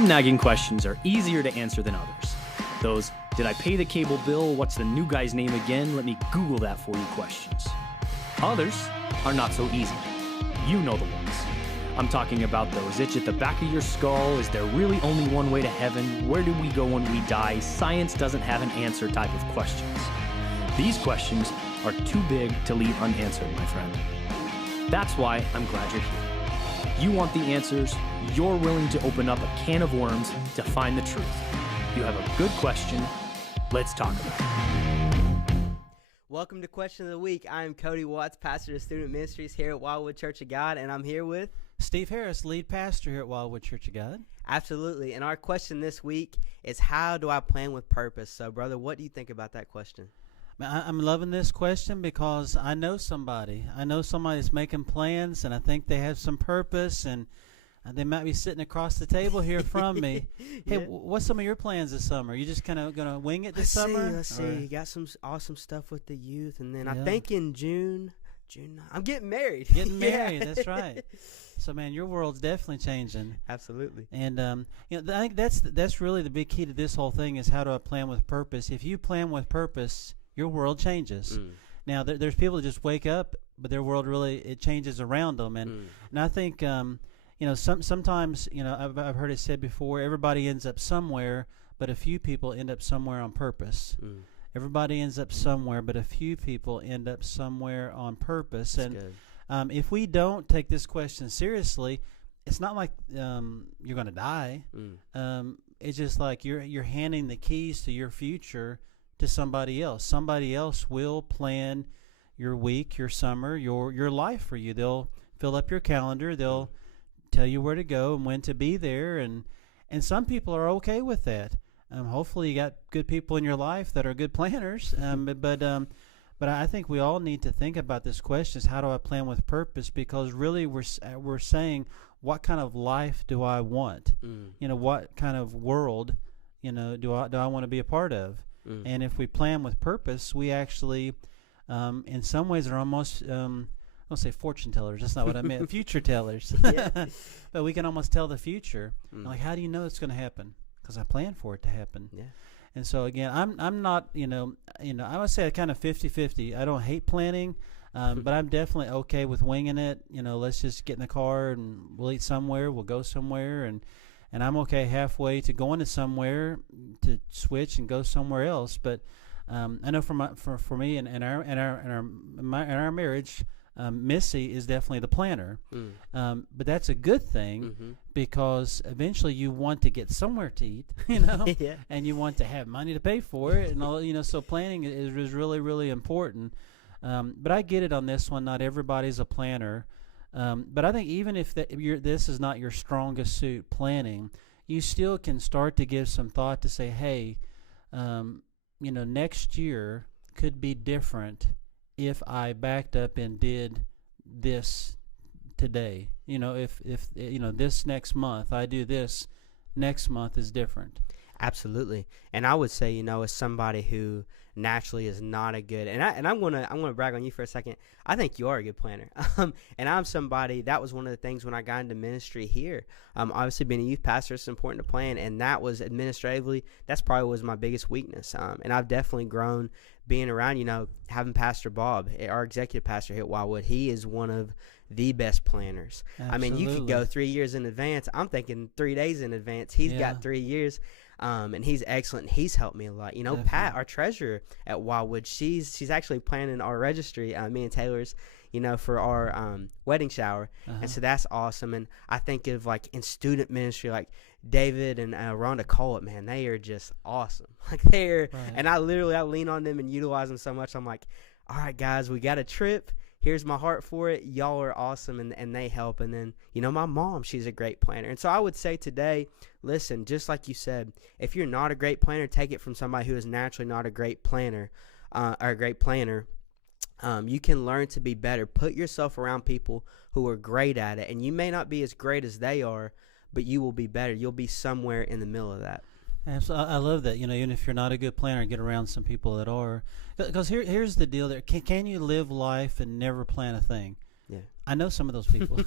Some nagging questions are easier to answer than others. Those, did I pay the cable bill? What's the new guy's name again? Let me Google that for you questions. Others are not so easy. You know the ones. I'm talking about those itch at the back of your skull. Is there really only one way to heaven? Where do we go when we die? Science doesn't have an answer type of questions. These questions are too big to leave unanswered, my friend. That's why I'm glad you're here. You want the answers. You're willing to open up a can of worms to find the truth. You have a good question. Let's talk about it. Welcome to Question of the Week. I'm Cody Watts, pastor of Student Ministries here at Wildwood Church of God, and I'm here with Steve Harris, lead pastor here at Wildwood Church of God. Absolutely. And our question this week is, how do I plan with purpose? So, brother, what do you think about that question? I'm loving this question because I know somebody. I know somebody that's making plans, and I think they have some purpose, and they might be sitting across the table here from me. Hey, what's some of your plans this summer? You just kind of going to wing it this summer? Let's see. Got some awesome stuff with the youth, and then I think in June, I'm getting married. Getting married, that's right. So, man, your world's definitely changing. Absolutely. And I think that's really the big key to this whole thing is how do I plan with purpose? If you plan with purpose, your world changes. Now, there's people that just wake up, but their world really it changes around them. And I think sometimes I've heard it said before. Everybody ends up somewhere, but a few people end up somewhere on purpose. Everybody ends up somewhere, but a few people end up somewhere on purpose. That's and if we don't take this question seriously, it's not like you're going to die. It's just like you're handing the keys to your future to somebody else. Somebody else will plan your week, your summer, your life for you. They'll fill up your calendar. They'll tell you where to go and when to be there. And some people are okay with that. Hopefully you got good people in your life that are good planners. But I think we all need to think about this question: is how do I plan with purpose? Because really we're saying, what kind of life do I want? What kind of world do I want to be a part of? And if we plan with purpose, we actually, in some ways, are almost, I don't say fortune tellers. That's not what I meant. Future tellers. But we can almost tell the future. Like, how do you know it's going to happen? Because I plan for it to happen. Yeah. And so again, I'm not, I would say kind of 50-50. I don't hate planning, but I'm definitely okay with winging it. Let's just get in the car and we'll eat somewhere. We'll go somewhere, and I'm okay halfway to going to somewhere to switch and go somewhere else. But I know for me and our marriage, Missy is definitely the planner. But that's a good thing because eventually you want to get somewhere to eat, and you want to have money to pay for it, and all. So planning is really, really important. But I get it on this one. Not everybody's a planner. But I think even if this is not your strongest suit, planning, you still can start to give some thought to say, hey, next year could be different if I backed up and did this today. If this next month I do this, next month is different. Absolutely. And I would say, as somebody who naturally is not a good, and I'm gonna brag on you for a second. I think you are a good planner. And I'm somebody that was one of the things when I got into ministry here. Obviously being a youth pastor, it's important to plan, and that was administratively, that's probably was my biggest weakness. And I've definitely grown being around, having Pastor Bob, our executive pastor here at Wildwood. He is one of the best planners. Absolutely. I mean, you could go 3 years in advance. I'm thinking 3 days in advance. He's got 3 years. And he's excellent. He's helped me a lot. Definitely. Pat, our treasurer at Wildwood, she's actually planning our registry, me and Taylor's, for our wedding shower. And so that's awesome. And I think of like in student ministry, like David and Rhonda Colett, man, they are just awesome. Like and I lean on them and utilize them so much. I'm like, all right, guys, we got a trip. Here's my heart for it. Y'all are awesome, and they help. And then, my mom, she's a great planner. And so I would say today, listen, just like you said, if you're not a great planner, take it from somebody who is naturally not a great planner or a great planner. You can learn to be better. Put yourself around people who are great at it. And you may not be as great as they are, but you will be better. You'll be somewhere in the middle of that. Absolutely. I love that. Even if you're not a good planner, get around some people that are. Because here's the deal there. Can you live life and never plan a thing? Yeah. I know some of those people,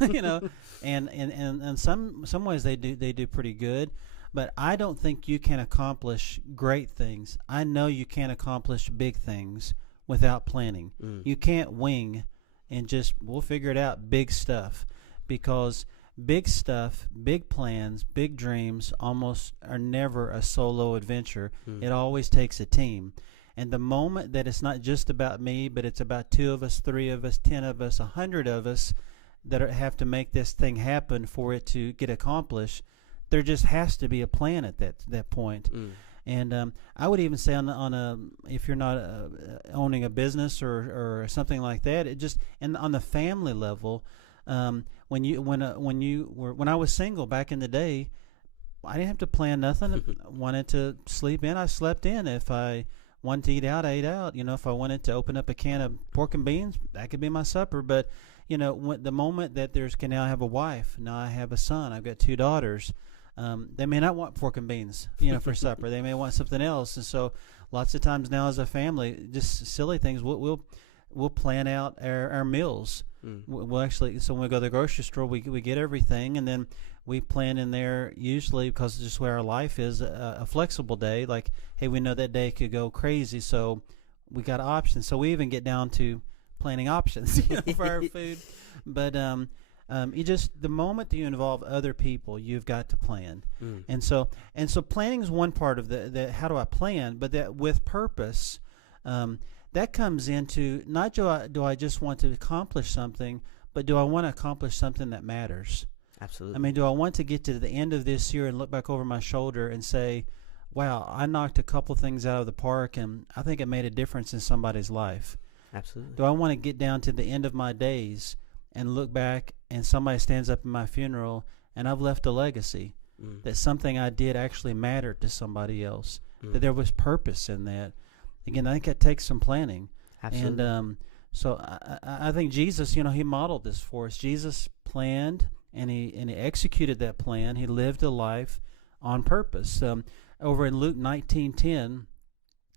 and in some ways they do pretty good. But I don't think you can accomplish great things. I know you can't accomplish big things without planning. You can't wing and just, we'll figure it out, big stuff. Because big stuff, big plans, big dreams almost are never a solo adventure. It always takes a team. And the moment that it's not just about me, but it's about 2 of us, 3 of us, 10 of us, 100 of us that have to make this thing happen for it to get accomplished, there just has to be a plan at that point. And I would even say on a if you're not owning a business or something like that, it just, and on the family level, when I was single back in the day, I didn't have to plan nothing. Wanted to sleep in, I slept in. If I wanted to eat out, I ate out. If I wanted to open up a can of pork and beans, that could be my supper. But the moment that can now have a wife, now I have a son, I've got 2 daughters. They may not want pork and beans, for supper. They may want something else. And so lots of times now as a family, just silly things, we'll plan out our meals. We'll actually, so when we go to the grocery store, we get everything, and then we plan in there, usually because just where our life is, a flexible day. Like, hey, we know that day could go crazy, so we got options. So we even get down to planning options for our food. But you just, the moment that you involve other people, you've got to plan. And so planning is one part of the how do I plan, but that with purpose, that comes into not do I just want to accomplish something, but do I want to accomplish something that matters? Absolutely. I mean, do I want to get to the end of this year and look back over my shoulder and say, wow, I knocked a couple things out of the park and I think it made a difference in somebody's life? Absolutely. Do I want to get down to the end of my days and look back and somebody stands up in my funeral and I've left a legacy, that something I did actually mattered to somebody else, that there was purpose in that? Again, I think it takes some planning. Absolutely. And so I think Jesus, he modeled this for us. Jesus planned and he executed that plan. He lived a life on purpose. Over in Luke 19:10,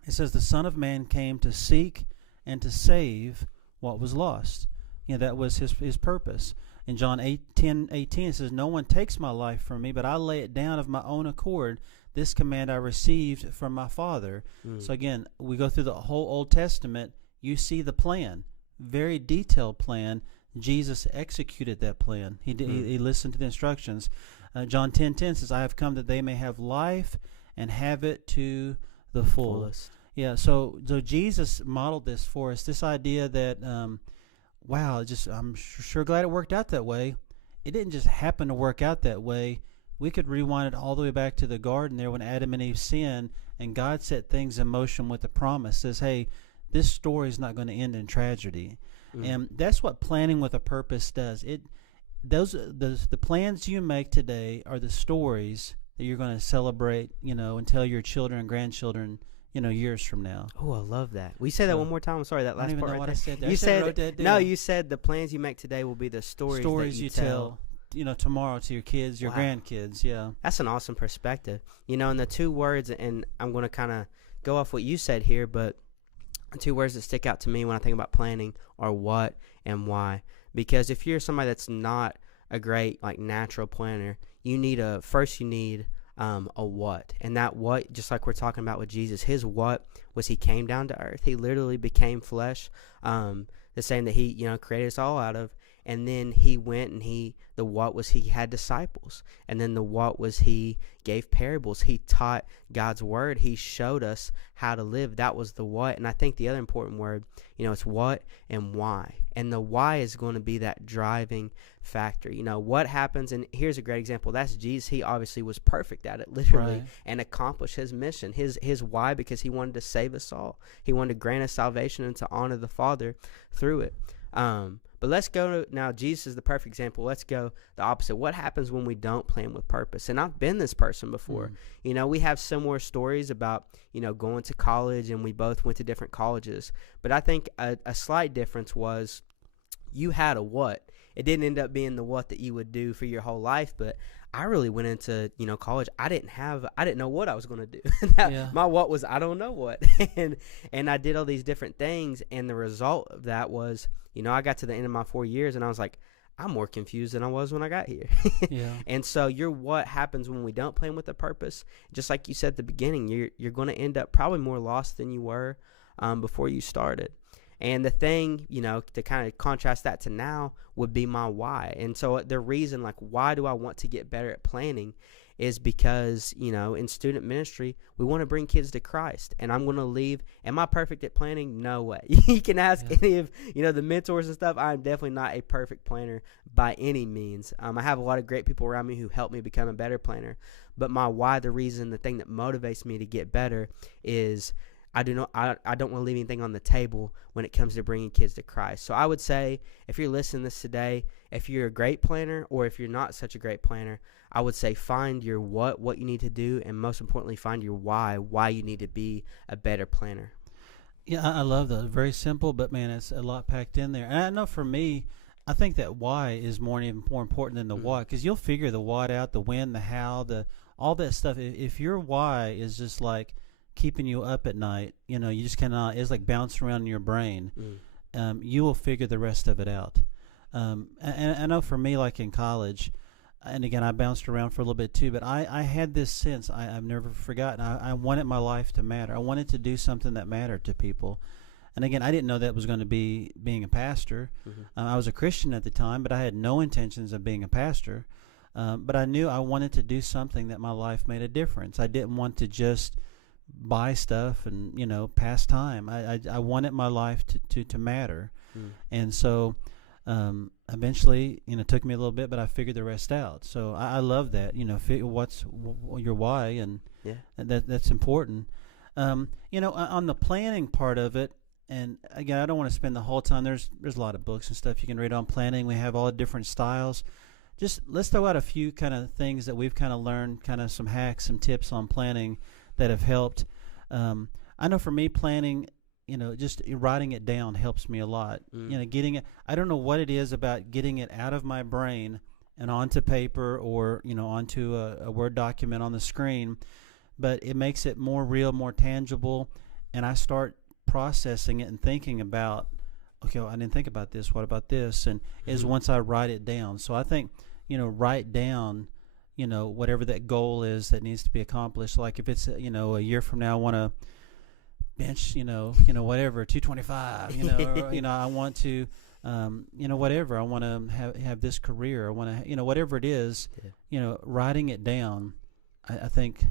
it says, "The Son of Man came to seek and to save what was lost." That was his purpose. In John 10:18, it says, "No one takes my life from me, but I lay it down of my own accord. This command I received from my Father." So again, we go through the whole Old Testament. You see the plan, very detailed plan. Jesus executed that plan. He listened to the instructions. John 10:10 says, "I have come that they may have life and have it to the fullest." Yeah, so Jesus modeled this for us. This idea that, wow, I'm sure glad it worked out that way. It didn't just happen to work out that way. We could rewind it all the way back to the garden there when Adam and Eve sinned, and God set things in motion with the promise. Says, hey, this story is not going to end in tragedy. And that's what planning with a purpose does. The plans you make today are the stories that you're going to celebrate, and tell your children and grandchildren, years from now. Oh, I love that. Will you say that one more time? I'm sorry, that last I don't even part know right what there. I said there. You I wrote that said, down. no, you said the plans you make today will be the stories that you tell. Tomorrow to your kids, your grandkids. Yeah. That's an awesome perspective. And the 2 words, and I'm going to kind of go off what you said here, but the 2 words that stick out to me when I think about planning are what and why. Because if you're somebody that's not a great, natural planner, you need a what. And that what, just like we're talking about with Jesus, his what was he came down to earth. He literally became flesh, the same that he, created us all out of. And then he went and the what was he had disciples. And then the what was he gave parables. He taught God's word. He showed us how to live. That was the what. And I think the other important word, it's what and why. And the why is going to be that driving factor. What happens, and here's a great example. That's Jesus. He obviously was perfect at it, literally, and accomplished his mission. His why, because he wanted to save us all. He wanted to grant us salvation and to honor the Father through it. But let's go to, now Jesus is the perfect example. Let's go the opposite. What happens when we don't plan with purpose? And I've been this person before. We have similar stories about, going to college, and we both went to different colleges. But I think a slight difference was you had a what. It didn't end up being the what that you would do for your whole life, but I really went into, college. I didn't know what I was going to do. My what was, I don't know what. and I did all these different things. And the result of that was, I got to the end of my 4 years and I was like, I'm more confused than I was when I got here. Yeah. And so your what happens when we don't plan with a purpose, just like you said at the beginning, you're going to end up probably more lost than you were before you started. And the thing, to kind of contrast that to now would be my why. And so the reason, like, why do I want to get better at planning is because, in student ministry, we want to bring kids to Christ. And I'm going to leave. Am I perfect at planning? No way. You can ask any of, the mentors and stuff. I'm definitely not a perfect planner by any means. I have a lot of great people around me who help me become a better planner. But my why, the reason, the thing that motivates me to get better is I don't want to leave anything on the table when it comes to bringing kids to Christ. So I would say, if you're listening to this today, if you're a great planner or if you're not such a great planner, I would say find your what you need to do, and most importantly, find your why you need to be a better planner. Yeah, I love that. Very simple, but man, it's a lot packed in there. And I know for me, I think that why is even more important than the what, because you'll figure the what out, the when, the how, all that stuff. If your why is just like keeping you up at night, you just cannot, it's like bouncing around in your brain, you will figure the rest of it out. And I know for me, like in college, and again, I bounced around for a little bit too, but I had this sense, I've never forgotten, I wanted my life to matter. I wanted to do something that mattered to people. And again, I didn't know that was going to be being a pastor. I was a Christian at the time, but I had no intentions of being a pastor. But I knew I wanted to do something that my life made a difference. I didn't want to just buy stuff and pass time. I wanted my life to matter. And so eventually it took me a little bit, but I figured the rest out. So I love that, what's your why, and that's important. On the planning part of it, and again, I don't want to spend the whole time, there's a lot of books and stuff you can read on planning. We have all the different styles. Just let's throw out a few kind of things that we've kind of learned, kind of some hacks, some tips on planning that have helped. I know for me, planning, just writing it down helps me a lot. Getting it, I don't know what it is about getting it out of my brain and onto paper or, onto a Word document on the screen, but it makes it more real, more tangible, and I start processing it and thinking about, okay, well, I didn't think about this, what about this, and is once I write it down. So I think, write down, whatever that goal is that needs to be accomplished. Like if it's, a year from now, I want to bench, whatever, 225, or, I want to, whatever, I want to have this career, I want to, whatever it is, writing it down, I think,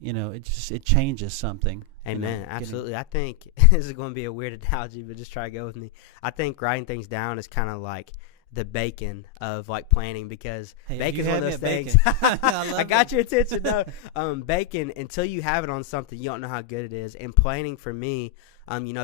it changes something. Amen. Absolutely. I think this is going to be a weird analogy, but just try to go with me. I think writing things down is kind of like the bacon of like planning, because bacon's one of those things. I got your attention. No, bacon, until you have it on something, you don't know how good it is. And planning for me,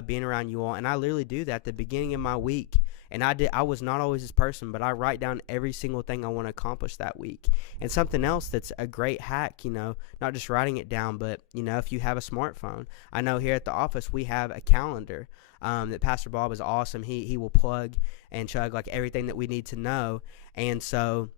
being around you all, and I literally do that at the beginning of my week. And I was not always this person, but I write down every single thing I want to accomplish that week. And something else that's a great hack, not just writing it down, but, if you have a smartphone. I know here at the office we have a calendar that Pastor Bob is awesome. He will plug and chug like everything that we need to know. And so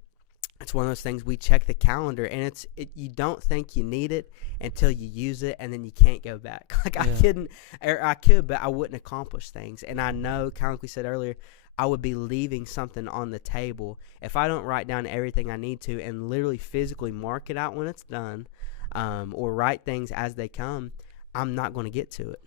it's one of those things, we check the calendar, and you don't think you need it until you use it, and then you can't go back. Like I could, but I wouldn't accomplish things. And I know, kind of like we said earlier, I would be leaving something on the table if I don't write down everything I need to and literally physically mark it out when it's done, or write things as they come. I'm not going to get to it.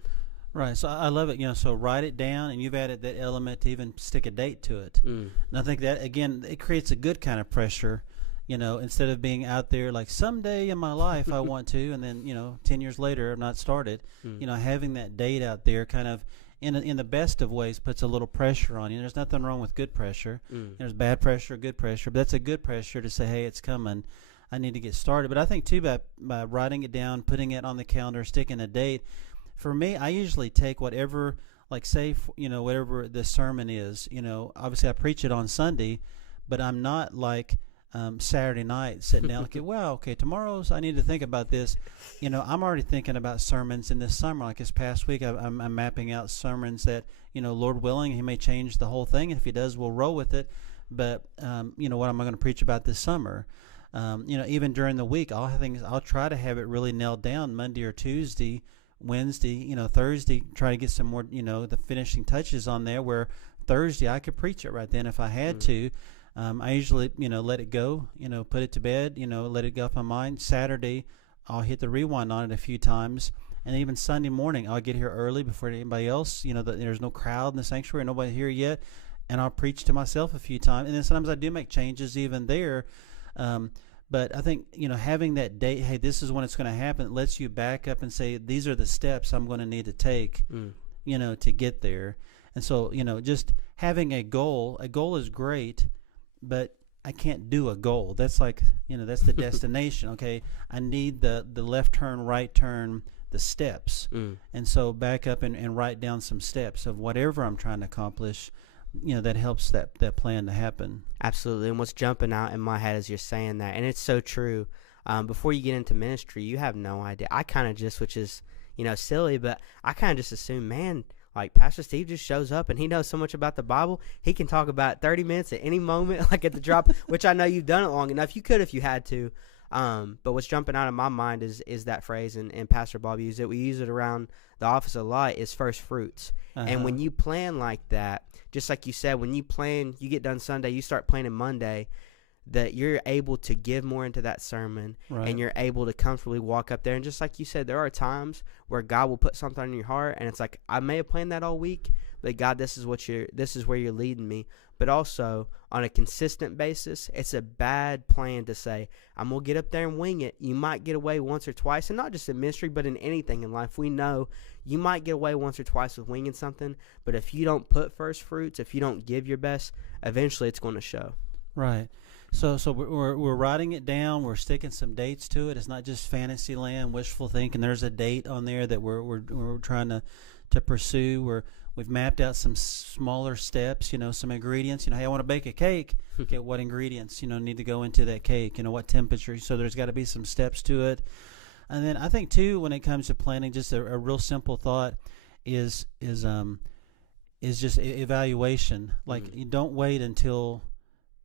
Right. So I love it. So write it down, and you've added that element to even stick a date to it. And I think that, again, it creates a good kind of pressure, instead of being out there like someday in my life I want to, and then, 10 years later I'm not started, having that date out there kind of in the best of ways puts a little pressure on you. There's nothing wrong with good pressure. There's bad pressure, good pressure, but that's a good pressure to say, hey, it's coming. I need to get started. But I think too, by writing it down, putting it on the calendar, sticking a date, for me, I usually take whatever, like say, whatever the sermon is, obviously I preach it on Sunday, but I'm not like Saturday night sitting down, okay, tomorrow's, I need to think about this. I'm already thinking about sermons in this summer. Like this past week, I'm mapping out sermons that, Lord willing, he may change the whole thing. And if he does, we'll roll with it. But, what am I going to preach about this summer? Even during the week, I'll try to have it really nailed down Monday or Tuesday, Wednesday, Thursday, try to get some more, the finishing touches on there, where Thursday I could preach it right then if I had to. I usually, let it go, put it to bed, let it go off my mind. Saturday, I'll hit the rewind on it a few times. And even Sunday morning, I'll get here early before anybody else, that there's no crowd in the sanctuary, nobody here yet. And I'll preach to myself a few times. And then sometimes I do make changes even there. But I think, having that date, hey, this is when it's going to happen, it lets you back up and say, these are the steps I'm going to need to take, to get there. And so, just having a goal is great, but I can't do a goal. That's like, that's the destination. Okay, I need the left turn, right turn, the steps. And so back up and write down some steps of whatever I'm trying to accomplish, that helps that plan to happen. Absolutely. And what's jumping out in my head as you're saying that, and it's so true, before you get into ministry, you have no idea. I kind of just, which is, silly, but I kind of just assume, man, like Pastor Steve just shows up and he knows so much about the Bible. He can talk about 30 minutes at any moment, like at the drop, which I know you've done it long enough. You could if you had to. But what's jumping out of my mind is that phrase, and Pastor Bob used it. We use it around the office a lot, is first fruits. And when you plan like that, just like you said, when you plan, you get done Sunday, you start planning Monday, that you're able to give more into that sermon, right, and you're able to comfortably walk up there. And just like you said, there are times where God will put something in your heart, and it's like, I may have planned that all week, but God, this is where you're leading me. But also, on a consistent basis, it's a bad plan to say, I'm going to get up there and wing it. You might get away once or twice, and not just in ministry, but in anything in life. We know you might get away once or twice with winging something, but if you don't put first fruits, if you don't give your best, eventually it's going to show. Right. So we're writing it down. We're sticking some dates to it. It's not just fantasy land, wishful thinking. There's a date on there that we're trying to pursue. We've mapped out some smaller steps, some ingredients. Hey, I want to bake a cake. Okay, what ingredients, need to go into that cake? What temperature? So there's got to be some steps to it. And then I think too, when it comes to planning, just a real simple thought is just evaluation. Like, you don't wait until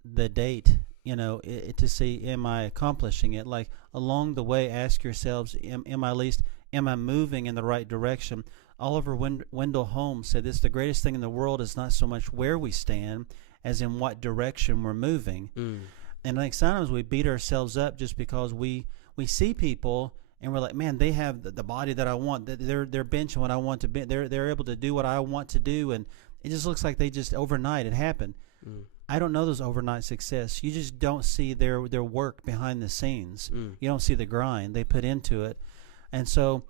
the date, to see, am I accomplishing it? Like, along the way, ask yourselves, am I moving in the right direction? Oliver Wendell Holmes said this: the greatest thing in the world is not so much where we stand as in what direction we're moving. And I think sometimes we beat ourselves up just because we see people and we're like, man, they have the body that I want. They're benching what I want to be. They're able to do what I want to do, and it just looks like they just overnight it happened. I don't know those overnight success. You just don't see their work behind the scenes. You don't see the grind they put into it. And so,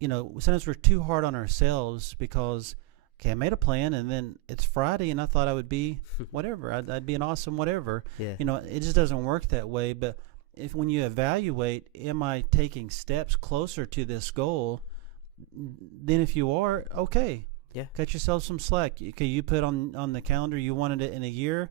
sometimes we're too hard on ourselves because, okay, I made a plan and then it's Friday and I thought I would be whatever. I'd be an awesome whatever. Yeah. It just doesn't work that way. But when you evaluate, am I taking steps closer to this goal? Then if you are, okay. Yeah. Cut yourself some slack. Okay, you put on the calendar you wanted it in a year.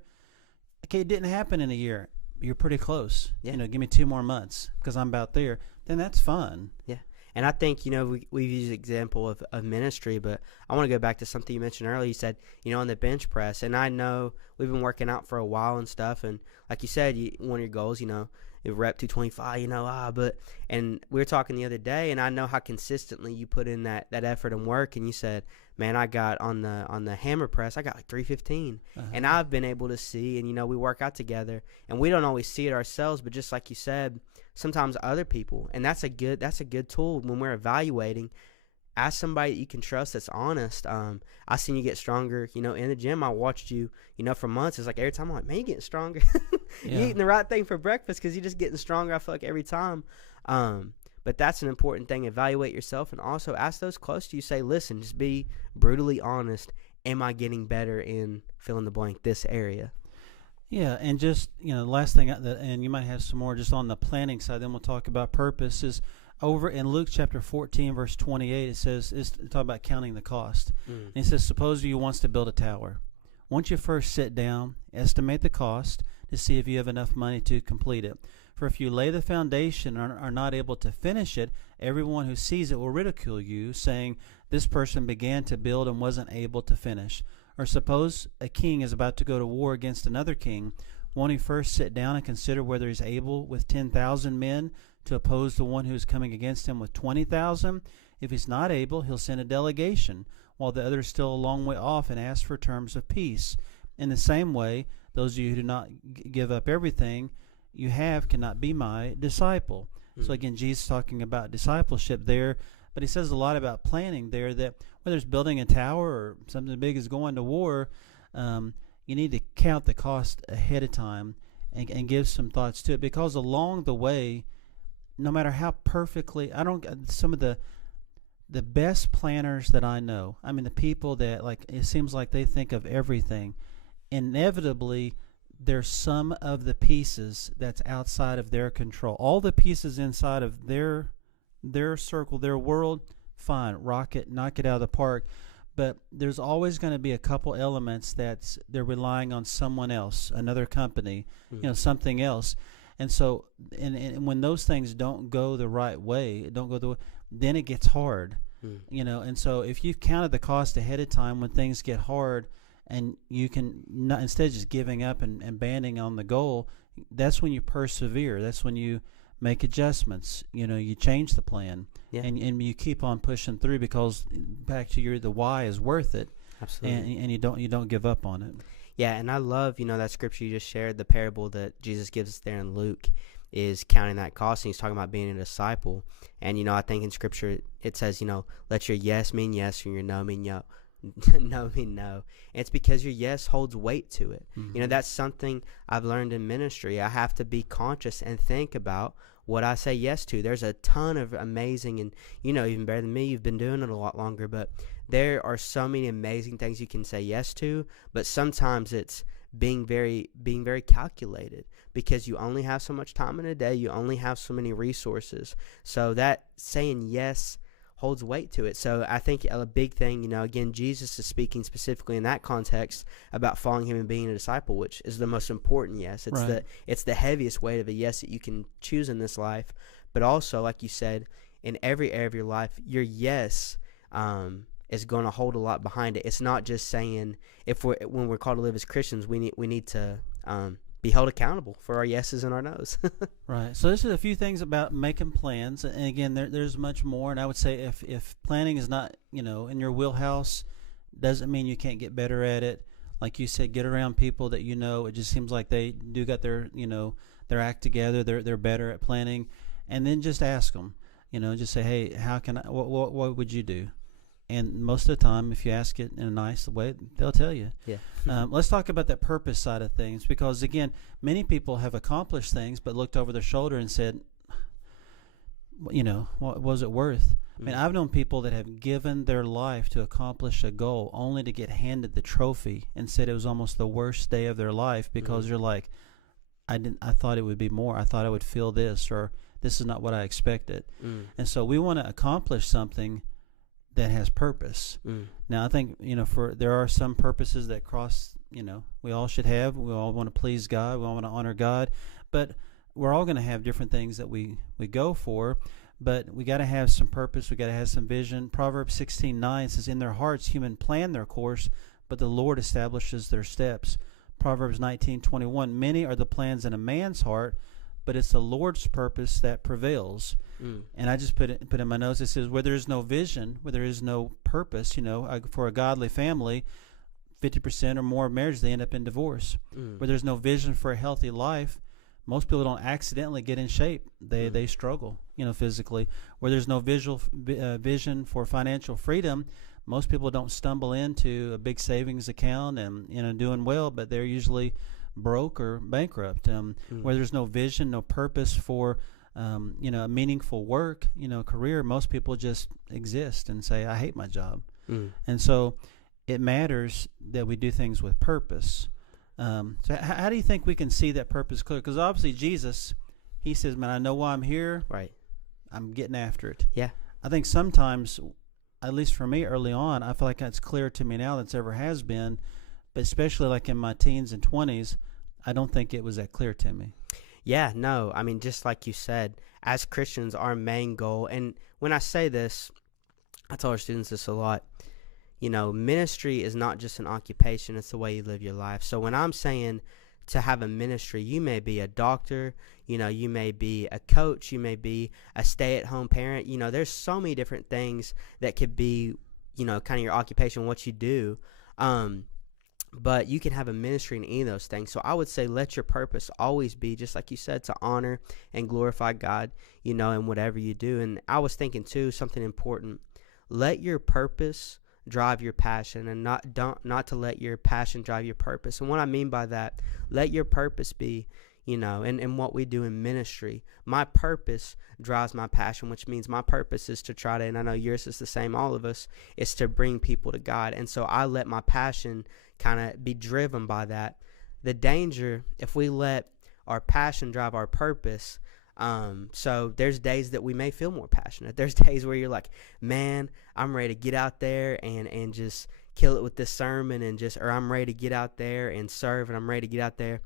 Okay, it didn't happen in a year. You're pretty close. Yeah. Give me 2 more months because I'm about there. Then that's fun. Yeah. And I think, we've used an example of ministry, but I want to go back to something you mentioned earlier. You said, on the bench press, and I know we've been working out for a while and stuff, and like you said, one of your goals, rep 225, and we were talking the other day, and I know how consistently you put in that effort and work, and you said, man, I got on the hammer press, I got like 315, and I've been able to see, and we work out together, and we don't always see it ourselves, but just like you said, sometimes other people, and that's a good tool when we're evaluating. Ask somebody that you can trust that's honest. I seen you get stronger, in the gym. I watched you, for months. It's like every time I'm like, man, you getting stronger. You eating the right thing for breakfast because you're just getting stronger, I feel like, every time. But that's an important thing. Evaluate yourself and also ask those close to you. Say, listen, just be brutally honest. Am I getting better in fill in the blank this area? Yeah, and just, the last thing, and you might have some more just on the planning side, then we'll talk about purpose, is over in Luke chapter 14, verse 28, it says, it's talking about counting the cost. And it says, suppose you wants to build a tower. Won't you first sit down, estimate the cost to see if you have enough money to complete it? For if you lay the foundation and are not able to finish it, everyone who sees it will ridicule you, saying, this person began to build and wasn't able to finish. Or suppose a king is about to go to war against another king. Won't he first sit down and consider whether he's able with 10,000 men to oppose the one who is coming against him with 20,000? If he's not able, he'll send a delegation, while the other is still a long way off, and ask for terms of peace. In the same way, those of you who do not give up everything you have cannot be my disciple. So again, Jesus talking about discipleship there, but he says a lot about planning there, that whether it's building a tower or something as big as going to war, you need to count the cost ahead of time and give some thoughts to it, because along the way, no matter how perfectly, some of the best planners that I know, I mean the people that, like, it seems like they think of everything, inevitably there's some of the pieces that's outside of their control. All the pieces inside of their circle, their world, fine, rock it, knock it out of the park. But there's always going to be a couple elements they're relying on someone else, another company, something else. And so, and when those things don't go the right way, then it gets hard, And so if you've counted the cost ahead of time, when things get hard, and you can not, instead of just giving up and banding on the goal, that's when you persevere. That's when you make adjustments. You change the plan, and you keep on pushing through, because back to the why is worth it. Absolutely. And you don't give up on it. Yeah, and I love that scripture you just shared, the parable that Jesus gives us there in Luke, is counting that cost, and he's talking about being a disciple. And I think in scripture it says, let your yes mean yes and your no mean no. No mean no. And it's because your yes holds weight to it. That's something I've learned in ministry. I have to be conscious and think about what I say yes to. There's a ton of amazing, and even better than me, you've been doing it a lot longer, but there are so many amazing things you can say yes to, but sometimes it's being very calculated, because you only have so much time in a day, you only have so many resources. So that saying yes holds weight to it. So I think a big thing, again, Jesus is speaking specifically in that context about following him and being a disciple, which is the most important yes. It's the heaviest weight of a yes that you can choose in this life. But also, like you said, in every area of your life, your yes is going to hold a lot behind it. It's not just saying, when we're called to live as Christians, we need to be held accountable for our yeses and our nos. Right. So this is a few things about making plans, and again, there's much more. And I would say if planning is not in your wheelhouse, doesn't mean you can't get better at it. Like you said, get around people that it just seems like they do got their their act together. They're better at planning, and then just ask them. Just say, hey, how can I? What would you do? And most of the time, if you ask it in a nice way, they'll tell you. Yeah. Let's talk about that purpose side of things, because, again, many people have accomplished things but looked over their shoulder and said, what was it worth? I mean, I've known people that have given their life to accomplish a goal only to get handed the trophy and said it was almost the worst day of their life, because you're like, I thought it would be more. I thought I would feel this, or this is not what I expected. And so we want to accomplish something that has purpose. Now, I think, there are some purposes that cross, we all should have. We all want to please God. We all want to honor God. But we're all going to have different things that we go for. But we got to have some purpose. We got to have some vision. Proverbs 16:9 says, in their hearts human plan their course, but the Lord establishes their steps. Proverbs 19:21, many are the plans in a man's heart, but it's the Lord's purpose that prevails. And I just put in my notes, it says, where there is no vision, where there is no purpose, for a godly family, 50% or more of marriages, they end up in divorce. Where there's no vision for a healthy life, most people don't accidentally get in shape. They struggle, physically. Where there's no vision for financial freedom, most people don't stumble into a big savings account and doing well, but they're usually broke or bankrupt. Where there's no vision, no purpose for a meaningful work, career, most people just exist and say, I hate my job. And so it matters that we do things with purpose. So how do you think we can see that purpose clear? Because obviously Jesus, he says, man, I know why I'm here. Right. I'm getting after it. Yeah. I think sometimes, at least for me early on, I feel like that's clearer to me now than it's ever has been. But especially like in my teens and 20s, I don't think it was that clear to me. Yeah, no. I mean, just like you said, as Christians, our main goal, and when I say this, I tell our students this a lot, ministry is not just an occupation, it's the way you live your life. So when I'm saying to have a ministry, you may be a doctor, you may be a coach, you may be a stay-at-home parent, there's so many different things that could be, kind of your occupation, what you do. but you can have a ministry in any of those things. So I would say let your purpose always be, just like you said, to honor and glorify God, in whatever you do. And I was thinking too, something important, let your purpose drive your passion, and not to let your passion drive your purpose. And what I mean by that, let your purpose be, and what we do in ministry. My purpose drives my passion, which means my purpose is to try to, and I know yours is the same, all of us, is to bring people to God. And so I let my passion kind of be driven by that. The danger, if we let our passion drive our purpose, so there's days that we may feel more passionate. There's days where you're like, man, I'm ready to get out there and just kill it with this sermon, or I'm ready to get out there and serve, and I'm ready to get out there.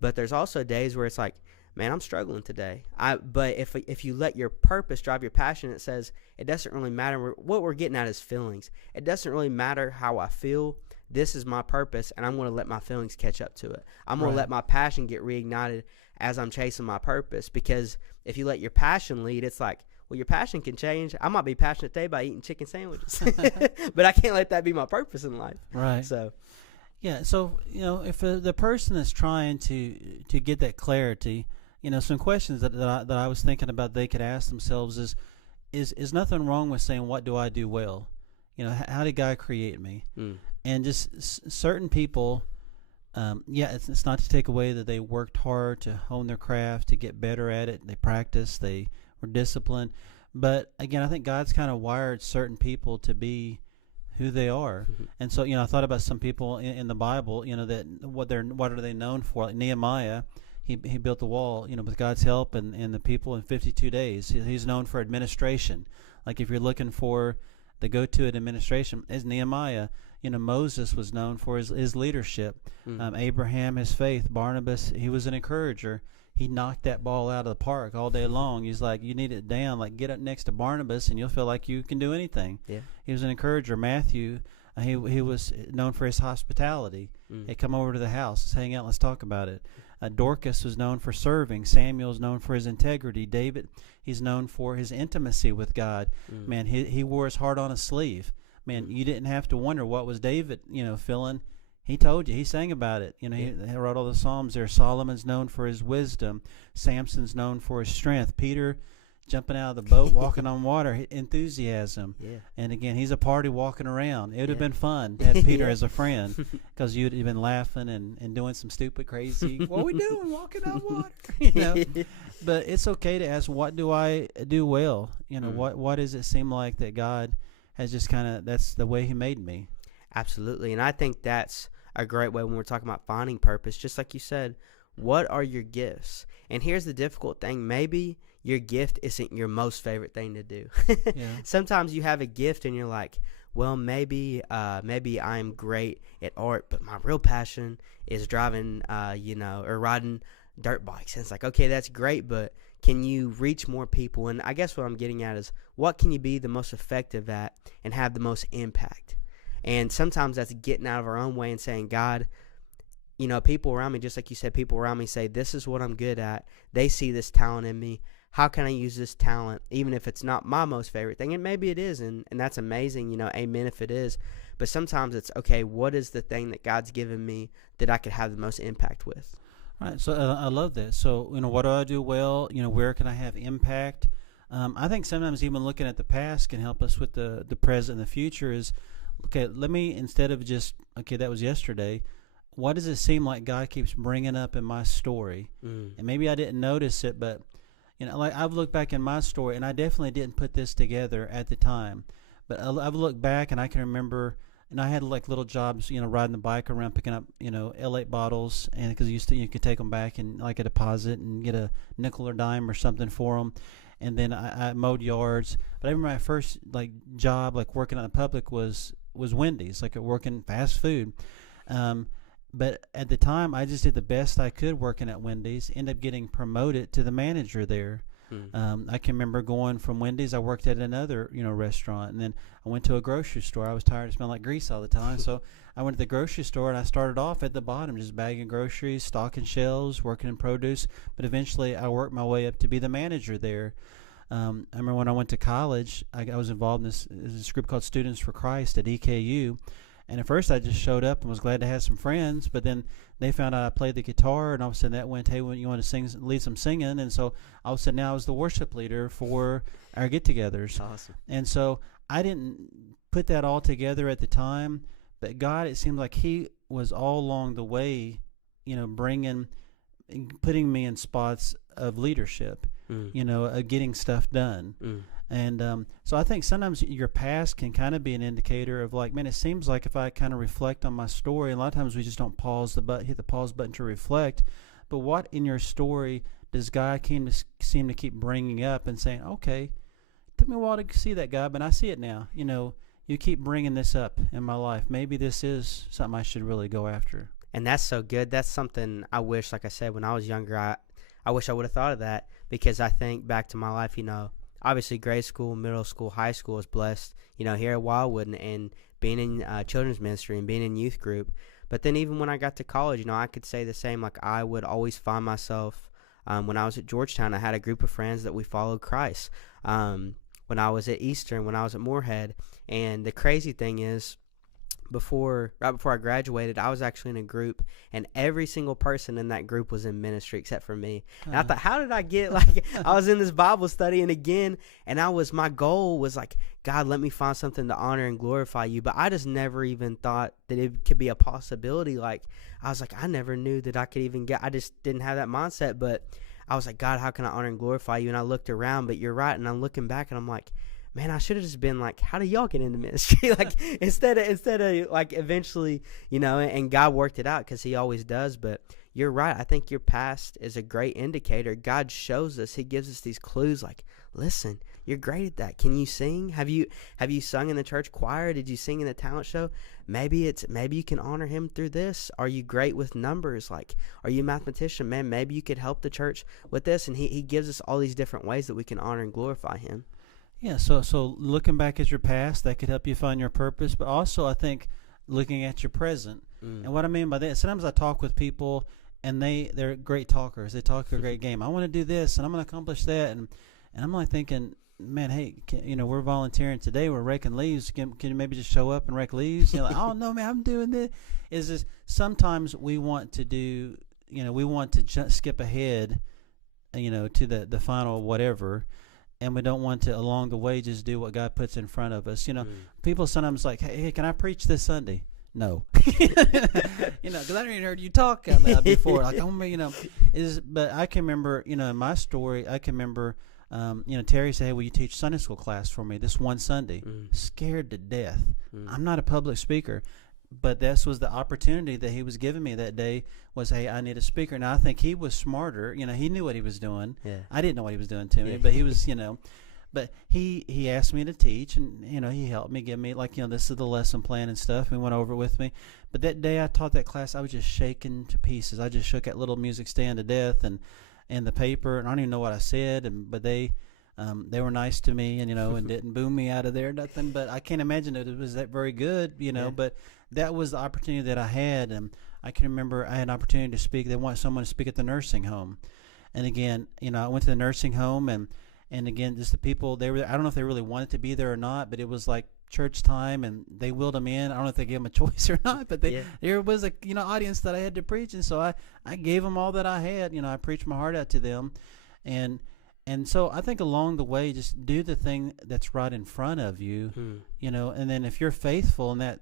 But there's also days where it's like, man, I'm struggling today. But if you let your purpose drive your passion, it says it doesn't really matter. What we're getting at is feelings. It doesn't really matter how I feel. This is my purpose, and I'm going to let my feelings catch up to it. I'm going to let my passion get reignited as I'm chasing my purpose. Because if you let your passion lead, it's like, well, your passion can change. I might be passionate today by eating chicken sandwiches, but I can't let that be my purpose in life. Right. So, yeah. So, if the person is trying to get that clarity, some questions that I was thinking about they could ask themselves is nothing wrong with saying, what do I do well? How did God create me? And just certain people, it's not to take away that they worked hard to hone their craft, to get better at it. They practiced, they were disciplined. But again, I think God's kind of wired certain people to be who they are. Mm-hmm. And so, I thought about some people in the Bible, that what are they known for? Like Nehemiah, he built the wall, with God's help and the people in 52 days. He's known for administration. Like if you're looking for the go-to administration, is Nehemiah. Moses was known for his leadership. Mm-hmm. Abraham, his faith. Barnabas, he was an encourager. He knocked that ball out of the park all day long. He's like, you need it down. Like, get up next to Barnabas, and you'll feel like you can do anything. Yeah. He was an encourager. Matthew, he was known for his hospitality. Hey, come over to the house. Let's hang out. Let's talk about it. Dorcas was known for serving. Samuel's known for his integrity. David, he's known for his intimacy with God. Man, he wore his heart on his sleeve. Man, you didn't have to wonder what was David, feeling. He told you. He sang about it. He wrote all the Psalms there. Solomon's known for his wisdom. Samson's known for his strength. Peter, jumping out of the boat, walking on water, enthusiasm. Yeah. And again, he's a party walking around. It would have been fun to have Peter as a friend, because you'd have been laughing and doing some stupid, crazy, what are we doing, walking on water? But it's okay to ask, what do I do well? What does it seem like that God has just that's the way he made me? Absolutely. And I think that's a great way when we're talking about finding purpose. Just like you said, what are your gifts? And here's the difficult thing. Maybe your gift isn't your most favorite thing to do. Sometimes you have a gift and you're like, well, maybe I'm great at art, but my real passion is driving, or riding dirt bikes. And it's like, okay, that's great, but can you reach more people? And I guess what I'm getting at is, what can you be the most effective at and have the most impact? And sometimes that's getting out of our own way and saying, God, people around me, just like you said, people around me say, this is what I'm good at. They see this talent in me. How can I use this talent, even if it's not my most favorite thing? And maybe it is, and that's amazing, amen if it is. But sometimes it's, okay, what is the thing that God's given me that I could have the most impact with? All right, so I love that. So, what do I do well? Where can I have impact? I think sometimes even looking at the past can help us with the present and the future is, okay, let me, instead of just, okay, that was yesterday, what does it seem like God keeps bringing up in my story? And maybe I didn't notice it, but, like I've looked back in my story, and I definitely didn't put this together at the time. But I've looked back, and I can remember, and I had like little jobs, riding the bike around, picking up, L8 bottles, and because you could take them back and like a deposit and get a nickel or dime or something for them. And then I mowed yards. But I remember my first like job, like working out in public, was Wendy's, like working fast food. But at the time, I just did the best I could working at Wendy's. Ended up getting promoted to the manager there. I can remember going from Wendy's. I worked at another, restaurant, and then I went to a grocery store. I was tired of smelling like grease all the time, so I went to the grocery store, and I started off at the bottom, just bagging groceries, stocking shelves, working in produce. But eventually, I worked my way up to be the manager there. I remember when I went to college, I was involved in this group called Students for Christ at EKU. And at first I just showed up and was glad to have some friends, but then they found out I played the guitar, and all of a sudden that went, hey, when you want to sing, lead some singing, and so all of a sudden now I was the worship leader for our get-togethers. Awesome. And so I didn't put that all together at the time, but God, it seemed like He was all along the way, putting me in spots of leadership, of getting stuff done. And so I think sometimes your past can kind of be an indicator of like, man, it seems like if I kind of reflect on my story, and a lot of times we just don't hit the pause button to reflect. But what in your story does God seem to keep bringing up and saying, okay, took me a while to see that, God, but I see it now. You keep bringing this up in my life. Maybe this is something I should really go after. And that's so good. That's something I wish, like I said, when I was younger, I wish I would have thought of that, because I think back to my life, obviously grade school, middle school, high school was blessed, here at Wildwood and being in children's ministry and being in youth group. But then even when I got to college, I could say the same. Like I would always find myself, when I was at Georgetown, I had a group of friends that we followed Christ. When I was at Eastern, when I was at Moorhead. And the crazy thing is, right before I graduated, I was actually in a group, and every single person in that group was in ministry except for me. And I thought, how did I get, I was in this Bible study, and again, and my goal was like, God, let me find something to honor and glorify you. But I just never even thought that it could be a possibility. I was like, I never knew that I could even I just didn't have that mindset. But I was like, God, how can I honor and glorify you? And I looked around, but you're right. And I'm looking back, and I'm like, man, I should have just been like, how do y'all get into ministry? instead of eventually, and God worked it out, because He always does. But you're right. I think your past is a great indicator. God shows us, He gives us these clues like, listen, you're great at that. Can you sing? Have you sung in the church choir? Did you sing in the talent show? Maybe you can honor Him through this. Are you great with numbers? Are you a mathematician? Man, maybe you could help the church with this. And he gives us all these different ways that we can honor and glorify Him. Yeah, so looking back at your past, that could help you find your purpose, but also I think looking at your present. And what I mean by that, sometimes I talk with people, and they're great talkers. They talk a great game. I want to do this, and I'm going to accomplish that, and I'm like thinking, man, hey, we're volunteering today. We're raking leaves. Can you maybe just show up and rake leaves? Oh no, man, I'm doing this. Is this sometimes we want to do? We want to skip ahead, to the final whatever. And we don't want to, along the way, just do what God puts in front of us. People sometimes like, hey, can I preach this Sunday? No. Because I don't even heard you talk out loud before. But I can remember, in my story, Terry said, hey, will you teach Sunday school class for me this one Sunday? Scared to death. I'm not a public speaker. But this was the opportunity that he was giving me that day was, hey, I need a speaker. Now, I think he was smarter. He knew what he was doing. Yeah. I didn't know what he was doing to me, but he was, but he asked me to teach, and, he helped me, give me, this is the lesson plan and stuff. He went over it with me. But that day I taught that class, I was just shaken to pieces. I just shook that little music stand to death and the paper, and I don't even know what I said, but they were nice to me, and and didn't boom me out of there, nothing. But I can't imagine it was that very good, Yeah. But that was the opportunity that I had, and I can remember I had an opportunity to speak. They want someone to speak at the nursing home, and again, I went to the nursing home, and again, just the people they were. I don't know if they really wanted to be there or not, but it was like church time, and they willed them in. I don't know if they gave them a choice or not, but there was a audience that I had to preach, and so I gave them all that I had. I preached my heart out to them, and so I think along the way, just do the thing that's right in front of you, and then if you're faithful in that,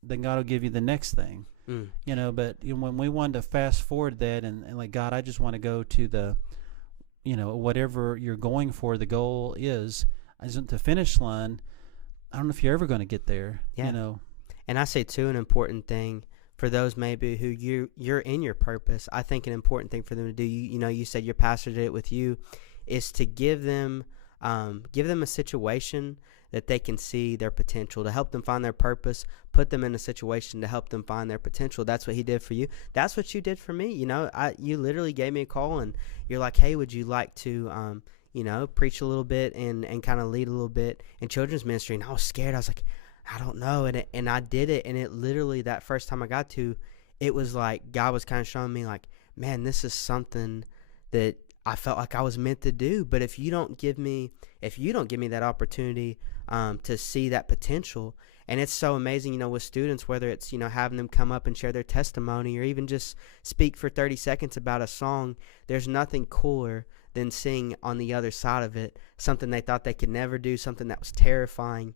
then God will give you the next thing, But when we wanted to fast forward that and like, God, I just want to go to the, whatever you're going for, the goal is, the finish line. I don't know if you're ever going to get there, And I say too, an important thing for those maybe who you're in your purpose. I think an important thing for them to do, you said your pastor did it with you, is to give them a situation that they can see their potential, to help them find their purpose, put them in a situation to help them find their potential. That's what he did for you. That's what you did for me. You literally gave me a call, and you're like, hey, would you like to, preach a little bit and kind of lead a little bit in children's ministry? And I was scared. I was like, I don't know. And I did it. And it literally, that first time I got to, it was like God was kind of showing me like, man, this is something that I felt like I was meant to do. But if you don't give me that opportunity to see that potential, And it's so amazing, you know, with students, whether it's, you know, having them come up and share their testimony or even just speak for 30 seconds about a song, there's nothing cooler than seeing on the other side of it something they thought they could never do, something that was terrifying.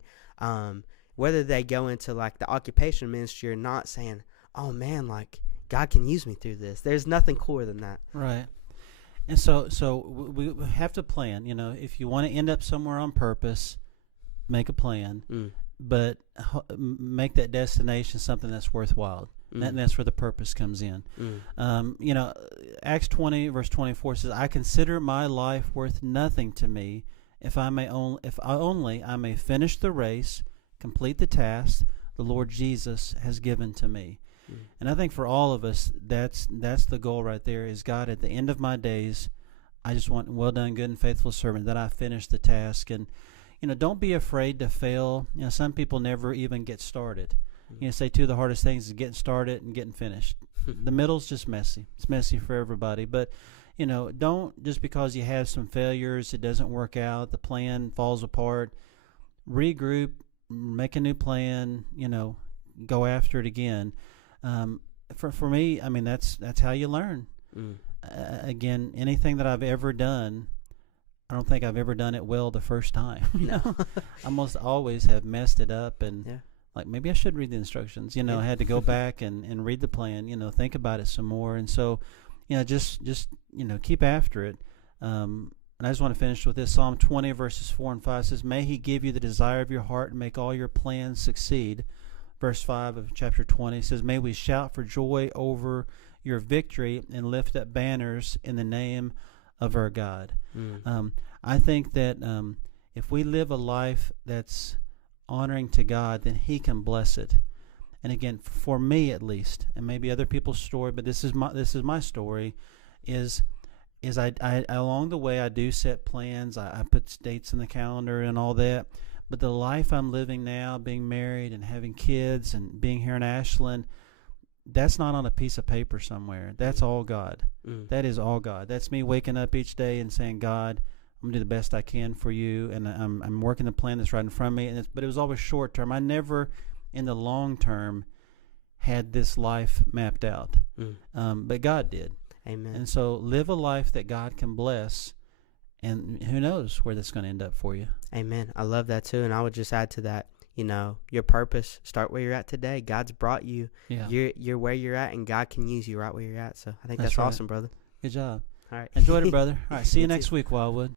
Whether they go into like the occupation ministry or not, saying, oh man, like God can use me through this. There's nothing cooler than that. Right. And so we have to plan. You know, if you want to end up somewhere on purpose, make a plan, but make that destination something that's worthwhile. And that's where the purpose comes in. You know, Acts 20 verse 24 says, "I consider my life worth nothing to me, if I may finish the race, complete the task the Lord Jesus has given to me." And I think for all of us, that's the goal right there. Is God, at the end of my days, I just want, well done, good and faithful servant, that I finish the task. And you know, don't be afraid to fail. You know, some people never even get started. You know, say two of the hardest things is getting started and getting finished. The middle's just messy. It's messy for everybody. But you know, don't, just because you have some failures, it doesn't work out, the plan falls apart, regroup, make a new plan. You know, go after it again. For me, I mean, that's how you learn. Again, anything that I've ever done, I don't think I've ever done it well the first time. You know, I almost always have messed it up, and like maybe I should read the instructions. You know, I had to go back and read the plan. You know, think about it some more, and so, you know, just you know, keep after it. And I just want to finish with this. Psalm 20 verses 4 and 5 says, "May He give you the desire of your heart and make all your plans succeed." Verse 5 of chapter 20 says, "May we shout for joy over your victory and lift up banners in the name of our God." I think that if we live a life that's honoring to God, then He can bless it. And again, for me at least, and maybe other people's story, but this is my story, is I along the way I do set plans. I put dates in the calendar and all that. But the life I'm living now, being married and having kids and being here in Ashland, that's not on a piece of paper somewhere. That's all God. That is all God. That's me waking up each day and saying, God, I'm going to do the best I can for you, and I'm working the plan that's right in front of me. But it was always short term. I never, in the long term, had this life mapped out. But God did. Amen. And so live a life that God can bless, and who knows where that's going to end up for you. Amen. I love that too. And I would just add to that, you know, your purpose, start where you're at today. God's brought you. Yeah. You're where you're at, and God can use you right where you're at. So I think that's right. awesome, brother. Good job. All right. Enjoyed it, brother. All right. See you next week, Wildwood.